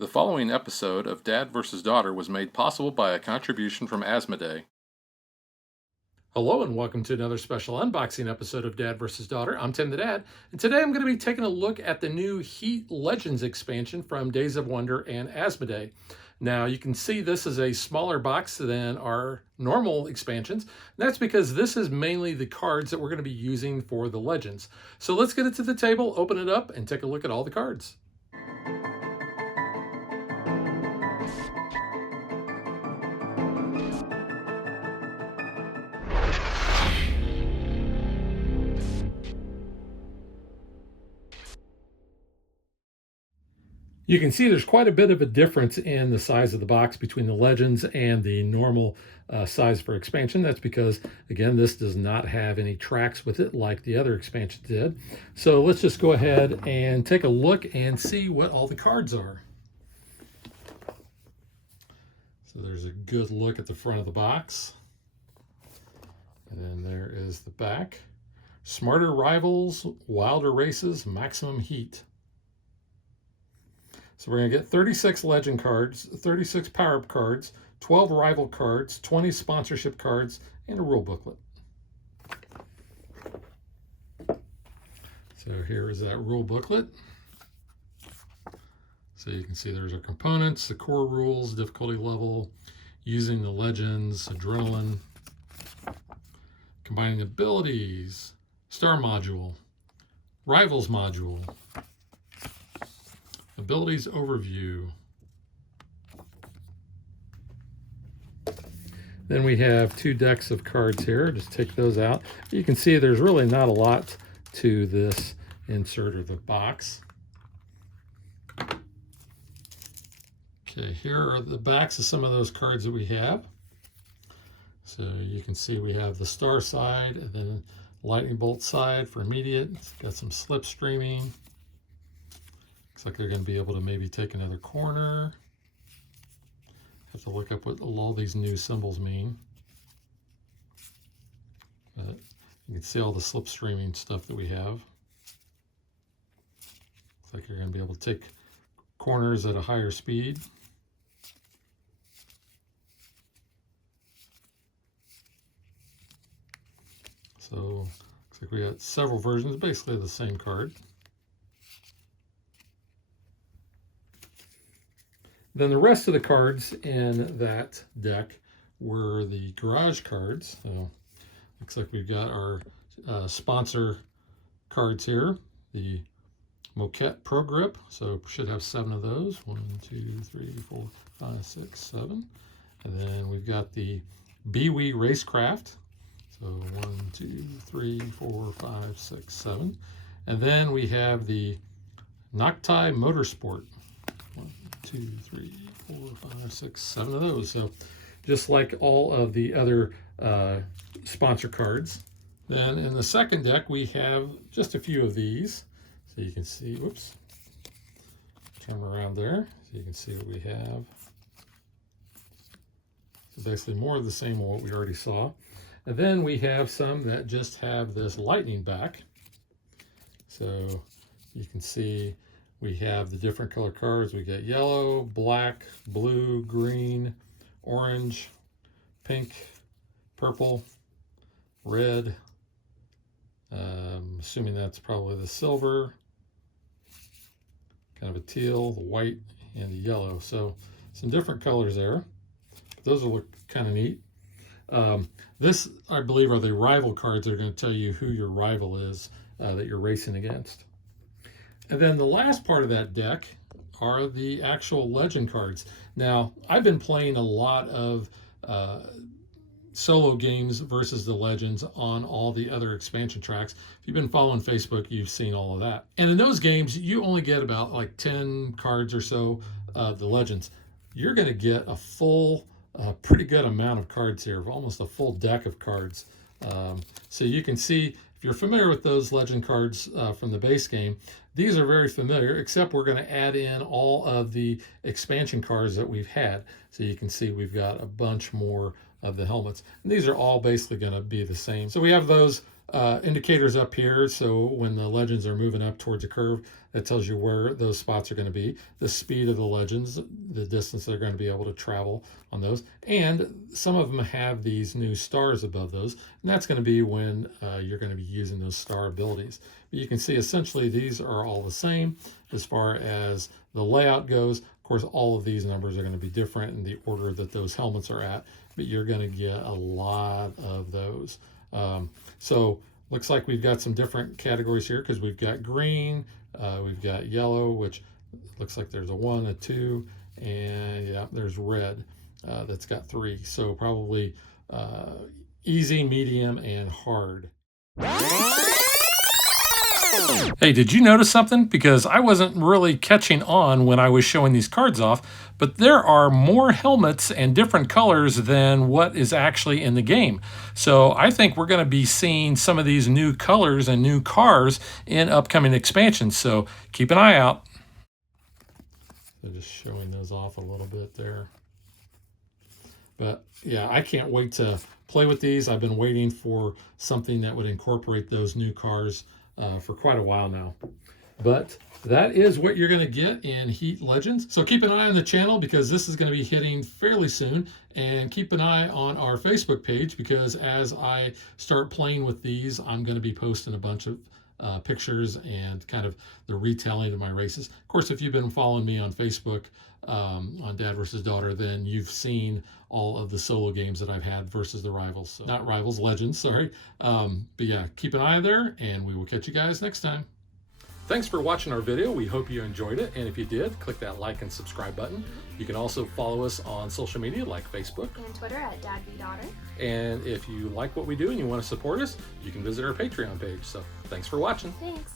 The following episode of Dad vs. Daughter was made possible by a contribution from Asmodee. Hello and welcome to another special unboxing episode of Dad vs. Daughter. I'm Tim the Dad, and today I'm going to be taking a look at the new Heat Legends expansion from Days of Wonder and Asmodee. Now you can see this is a smaller box than our normal expansions, and that's because this is mainly the cards that we're going to be using for the Legends. So let's get it to the table, open it up, and take a look at all the cards. You can see there's quite a bit of a difference in the size of the box between the Legends and the normal size for expansion. That's because, again, this does not have any tracks with it like the other expansions did. So let's just go ahead and take a look and see what all the cards are. So there's a good look at the front of the box. And then there is the back. Smarter Rivals, Wilder Races, Maximum Heat. So we're going to get 36 Legend cards, 36 Power-Up cards, 12 Rival cards, 20 Sponsorship cards, and a rule booklet. So here is that rule booklet. So you can see there's our components, the core rules, difficulty level, using the Legends, Adrenaline, combining abilities, Star Module, Rivals Module, Abilities Overview. Then we have two decks of cards here. Just take those out. You can see there's really not a lot to this insert or the box. Okay, here are the backs of some of those cards that we have. So you can see we have the Star side and then Lightning Bolt side for immediate. It's got some slipstreaming. Looks like they're going to be able to maybe take another corner. Have to look up what all these new symbols mean. But you can see all the slipstreaming stuff that we have. Looks like you're going to be able to take corners at a higher speed. So looks like we got several versions, basically the same card. Then the rest of the cards in that deck were the garage cards. So looks like we've got our sponsor cards here. The Moquette Pro Grip, so should have 7 of those. 1, 2, 3, 4, 5, 6, 7. And then we've got the BWE Racecraft. So 1, 2, 3, 4, 5, 6, 7. And then we have the Noctai Motorsport. 1, 2, 3, 4, 5, 6, 7 of those. So just like all of the other sponsor cards. Then in the second deck, we have just a few of these. So you can see, whoops, turn around there. So you can see what we have. So basically more of the same of what we already saw. And then we have some that just have this lightning back. So you can see we have the different color cards. We got yellow, black, blue, green, orange, pink, purple, red. Assuming that's probably the silver, kind of a teal, the white, and the yellow. So some different colors there. Those will look kind of neat. This, I believe, are the rival cards that are going to tell you who your rival is that you're racing against. And then the last part of that deck are the actual Legend cards. Now, I've been playing a lot of solo games versus the Legends on all the other expansion tracks. If you've been following Facebook, you've seen all of that. And in those games, you only get about like 10 cards or so of the Legends. You're going to get a full, pretty good amount of cards here, almost a full deck of cards. So you can see, if you're familiar with those Legend cards from the base game, these are very familiar, except we're going to add in all of the expansion cards that we've had. So you can see we've got a bunch more of the helmets. And these are all basically going to be the same. So we have those indicators up here. So when the legends are moving up towards a curve, that tells you where those spots are going to be, the speed of the legends, the distance they're going to be able to travel on those. And some of them have these new stars above those, and that's going to be when you're going to be using those star abilities. But you can see essentially these are all the same as far as the layout goes. Of course, all of these numbers are going to be different in the order that those helmets are at, but you're going to get a lot of those. So looks like we've got some different categories here because we've got green, we've got yellow, which looks like there's a 1, a 2, and yeah, there's red that's got 3. So probably easy, medium, and hard. Hey, did you notice something? Because I wasn't really catching on when I was showing these cards off, but there are more helmets and different colors than what is actually in the game. So I think we're going to be seeing some of these new colors and new cars in upcoming expansions. So keep an eye out. So just showing those off a little bit there. But yeah, I can't wait to play with these. I've been waiting for something that would incorporate those new cars for quite a while now. But that is what you're going to get in Heat Legends. So keep an eye on the channel because this is going to be hitting fairly soon. And keep an eye on our Facebook page because as I start playing with these, I'm going to be posting a bunch of pictures and kind of the retelling of my races. Of course, if you've been following me on Facebook on Dad versus Daughter, then you've seen all of the solo games that I've had versus the rivals. So, not rivals, legends, sorry. But yeah, keep an eye there, and we will catch you guys next time. Thanks for watching our video. We hope you enjoyed it. And if you did, click that like and subscribe button. You can also follow us on social media like Facebook and Twitter at Dad v Daughter. And if you like what we do and you want to support us, you can visit our Patreon page. So thanks for watching. Thanks.